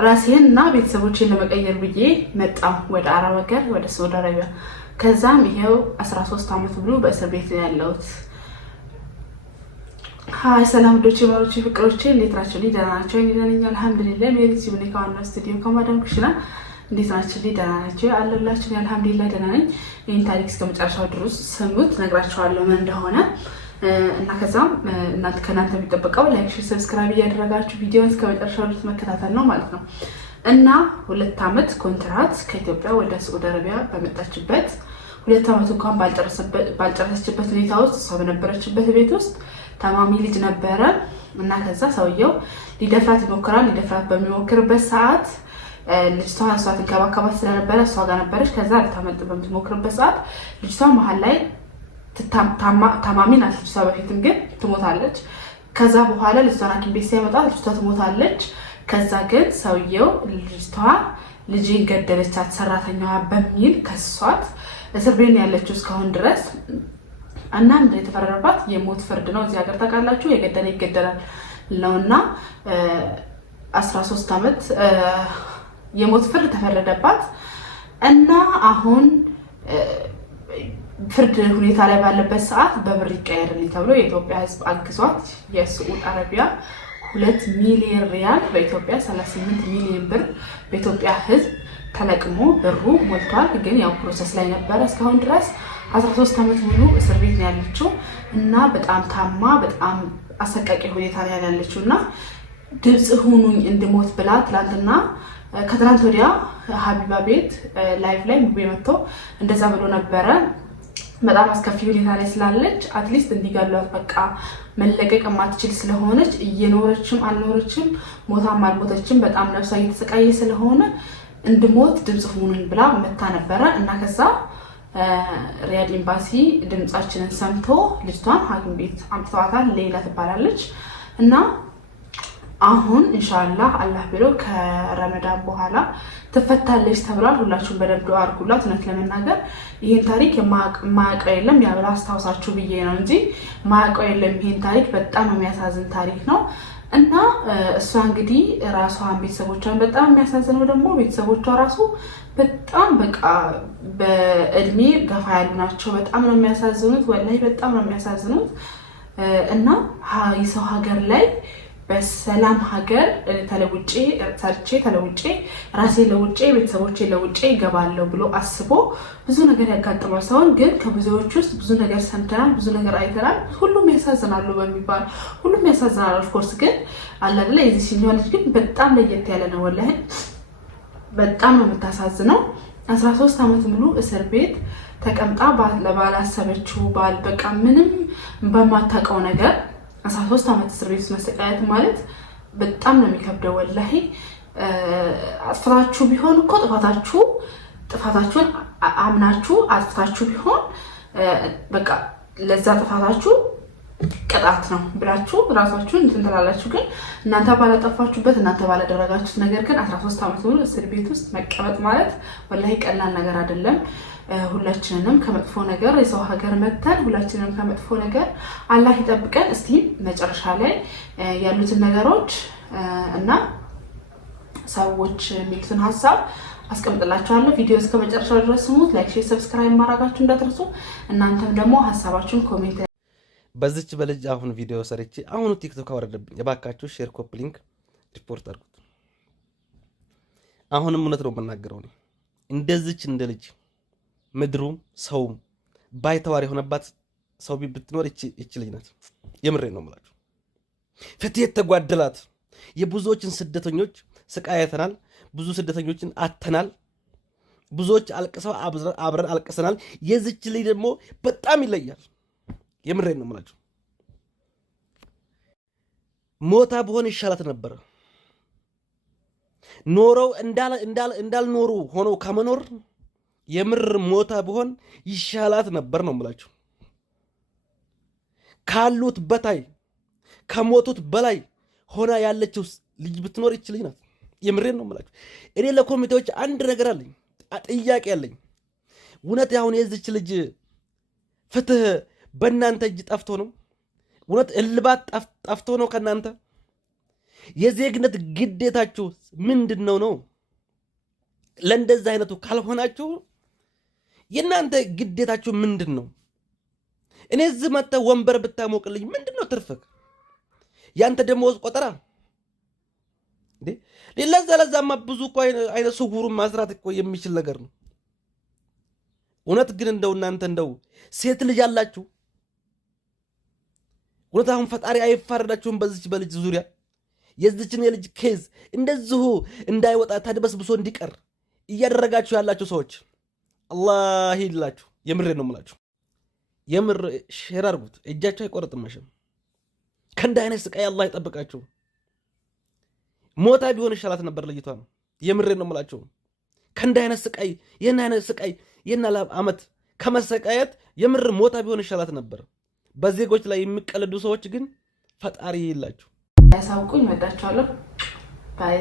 ራሴንና ቤተሰቦቼን ለመቀየር ብዬ መጣሁ ወደ አረብ ሀገር ወደ ሳውዲ አረቢያ። ከዛም ይሄው 13 ዓመት ብሎ በእስር ቤት ነው ያለሁት። ሃይ ሰላም ዶቼ ማሮቼ ፍቅሮቼ እንዴት ናችሁ? ደህና ናችሁ? እኔ ደህና ነኝ አልሐምዱሊላህ። ሜሪሲ ብኔ ከዋናው ስቱዲዮ ከማዳም ኩሽና እንዴት ናችሁ? ደህና ናችሁ? አለላችሁ አልሐምዱሊላህ ደህና ነኝ። ይሄን ታሪክ እስከ መጨረሻው ድረስ ስሙት፣ ነግራችኋለሁ ምን እንደሆነ እና ከዛም ከእናንተ የሚጠበቀው ላይክ፣ ሼር፣ ሰብስክራይብ እያደረጋችሁ ቪዲዮውን እስከ መጨረሻው ድረስ መከታተል ነው ማለት ነው። እና 2 ዓመት ኮንትራት ከኢትዮጵያ ወደ ሳውዲ አረቢያ በመጣችበት 2 ዓመት እንኳን ባልጨረሰችበት ሁኔታ ውስጥ እሷ በነበረችበት ቤት ውስጥ ታማሚ ልጅ ነበረ እና ከዛ ሰውየው ሊደፍራት ይሞክራል። ሊደፍራት በሚሞክርበት ሰዓት ልጅቷ እሷ ትንከባከባት ስለነበረ እሷ ጋር ነበረች። ከዛ ልታመልጥ በምትሞክርበት ሰዓት ልጅቷ መሀል ላይ ታማሚ ናት ልጅቷ፣ በፊትም ግን ትሞታለች። ከዛ በኋላ ልጅቷን ሐኪም ቤት ሲያመጣ ልጅቷ ትሞታለች። ከዛ ግን ሰውየው ልጄን ገደለቻት ሰራተኛዋ በሚል ከሷት እስር ቤት ያለችው እስካሁን ድረስ እና ምንድን የተፈረደባት የሞት ፍርድ ነው። እዚህ ሀገር ታውቃላችሁ የገደለ ይገደላል ነውና 13 ዓመት የሞት ፍርድ ተፈረደባት እና አሁን ፍርድ ሁኔታ ላይ ባለበት ሰዓት በብር ይቀየርልኝ ተብሎ የኢትዮጵያ ሕዝብ አግዟት የሳዑዲ አረቢያ 2 ሚሊዮን ሪያል በኢትዮጵያ 38 ሚሊዮን ብር በኢትዮጵያ ሕዝብ ተለቅሞ ብሩ ሞልቷል። ግን ያው ፕሮሰስ ላይ ነበረ እስካሁን ድረስ 13 ዓመት ሙሉ እስር ቤት ነው ያለችው እና በጣም ታማ በጣም አሰቃቂ ሁኔታ ነው ያለችው እና ድምፅ ሁኑኝ እንድሞት ብላ ከትናንት ወዲያ ሀቢባ ቤት ላይቭ ላይ ሙቤ መጥቶ እንደዛ ብሎ ነበረ። በጣም አስከፊ ሁኔታ ላይ ስላለች አትሊስት እንዲገሏት በቃ መለቀቅ የማትችል ስለሆነች እየኖረችም አልኖረችም ሞታም አልሞተችም በጣም ነፍሷ እየተሰቃየ ስለሆነ እንድሞት ድምፅ ሁኑኝ ብላ መታ ነበረ እና ከዛ ሪያድ ኤምባሲ ድምጻችንን ሰምቶ ልጅቷን ሐኪም ቤት አምጥተዋታል። ሌላ ትባላለች እና አሁን ኢንሻአላህ አላህ ብሎ ከረመዳን በኋላ ትፈታለች ተብሏል። ሁላችሁም በደንብ ዱአ አድርጉላት። እውነት ለመናገር ይሄን ታሪክ የማያውቀው የለም። ያብላ አስታውሳችሁ ብዬ ነው እንጂ ማያውቀው የለም። ይሄን ታሪክ በጣም የሚያሳዝን ታሪክ ነው እና እሷ እንግዲህ ራሷን ቤተሰቦቿን በጣም የሚያሳዝነው ደግሞ ቤተሰቦቿ ራሱ በጣም በቃ በእድሜ ገፋ ያሉ ናቸው። በጣም ነው የሚያሳዝኑት። ወላሂ በጣም ነው የሚያሳዝኑት እና የሰው ሀገር ላይ በሰላም ሀገር ሰርቼ ተለውጬ ራሴ ለውጬ ቤተሰቦቼ ለውጬ ይገባለሁ ብሎ አስቦ ብዙ ነገር ያጋጥማል ሰውን። ግን ከብዙዎች ውስጥ ብዙ ነገር ሰምተናል፣ ብዙ ነገር አይተናል። ሁሉም ያሳዝናሉ በሚባል ሁሉም ያሳዝናል። ኦፍኮርስ ግን አላለ የዚህ ሲኒዋ ልጅ ግን በጣም ለየት ያለ ነው። ወላሂ በጣም ነው የምታሳዝነው። 13 ዓመት ሙሉ እስር ቤት ተቀምጣ ባላሰበችው በቃ ምንም በማታውቀው ነገር 13 ዓመት እስር ቤት ውስጥ መሰቃየት ማለት በጣም ነው የሚከብደው። ወላሂ አጥፍታችሁ ቢሆን እኮ ጥፋታችሁን አምናችሁ አጥፍታችሁ ቢሆን በቃ ለዛ ጥፋታችሁ ቅጣት ነው ብላችሁ ራሳችሁን እንትን ትላላችሁ። ግን እናንተ ባላጠፋችሁበት እናንተ ባላደረጋችሁት ነገር ግን 13 ዓመት ሙሉ እስር ቤት ውስጥ መቀመጥ ማለት ወላሂ ቀላል ነገር አይደለም። ሁላችንንም ከመጥፎ ነገር የሰው ሀገር መተን ሁላችንንም ከመጥፎ ነገር አላህ ይጠብቀን። እስቲ መጨረሻ ላይ ያሉትን ነገሮች እና ሰዎች የሚሉትን ሀሳብ አስቀምጥላችኋለሁ። ቪዲዮ እስከ መጨረሻው ድረስ ስሙት። ላይክ፣ ሼር፣ ሰብስክራይብ ማድረጋችሁ እንዳትረሱ። እናንተም ደግሞ ሀሳባችሁን ኮሜንት በዚች በልጅ አሁን ቪዲዮ ሰርቼ አሁኑ ቲክቶክ አወረደብኝ። የባካችሁ ሼር፣ ኮፒ ሊንክ፣ ሪፖርት አድርጉት። አሁንም እውነት ነው የምናገረው ነው። እንደዚች እንደ ልጅ ምድሩም ሰውም ባይተዋር የሆነባት ሰው ብትኖር እቺ ልጅ ናት። የምሬን ነው የምላችሁ። ፍትህ የተጓደላት የብዙዎችን ስደተኞች ስቃይ አይተናል። ብዙ ስደተኞችን አተናል። ብዙዎች አልቅሰው አብረን አልቅሰናል። የዚች ልጅ ደግሞ በጣም ይለያል። የምሬን ነው የምላችሁ። ሞታ በሆነ ይሻላት ነበር። ኖረው እንዳልኖሩ ሆነው ከመኖር የምር ሞታ ቢሆን ይሻላት ነበር ነው የምላችሁ። ካሉት በታይ ከሞቱት በላይ ሆና ያለችው ልጅ ብትኖር ይች ልጅ ናት። የምሬን ነው የምላችሁ። እኔ ለኮሚቴዎች አንድ ነገር አለኝ፣ ጥያቄ አለኝ። እውነት አሁን የዚች ልጅ ፍትህ በእናንተ እጅ ጠፍቶ ነው? እውነት እልባት ጠፍቶ ነው ከእናንተ? የዜግነት ግዴታችሁ ምንድነው ነው? ለእንደዚህ አይነቱ ካልሆናችሁ የናንተ ግዴታችሁ ምንድነው? እኔ እዚህ መጥተህ ወንበር ብታሞቅልኝ ምንድነው ትርፍክ? ያንተ ደሞዝ ቆጠራ እንዴ? ለዛማ ብዙ እኮ አይነ ስውሩን ማስራት እኮ የሚችል ነገር ነው። እውነት ግን እንደው እናንተ እንደው ሴት ልጅ አላችሁ? እውነት አሁን ፈጣሪ አይፋረዳችሁም? በዚች በልጅ ዙሪያ የዚችን የልጅ ኬዝ እንደዚሁ እንዳይወጣ ተድበስብሶ እንዲቀር እያደረጋችሁ ያላችሁ ሰዎች አላህ ይላችሁ። የምሬ ነው የምላችሁ። የምር ሼር አድርጉት። እጃችሁ አይቆርጥም መቼም። ከእንዲህ አይነት ስቃይ አላህ ይጠብቃችሁ። ሞታ ቢሆን ይሻላት ነበር ልጅቷ ነው። የምሬ ነው የምላችሁ። ከእንዲህ አይነት ስቃይ ይህን ዓመት ከመሰቃየት የምር ሞታ ቢሆን ይሻላት ነበር። በዜጎች ላይ የሚቀልዱ ሰዎች ግን ፈጣሪ ይላችሁ። ያሳውቁኝ። ወዳችኋለሁ። ባይ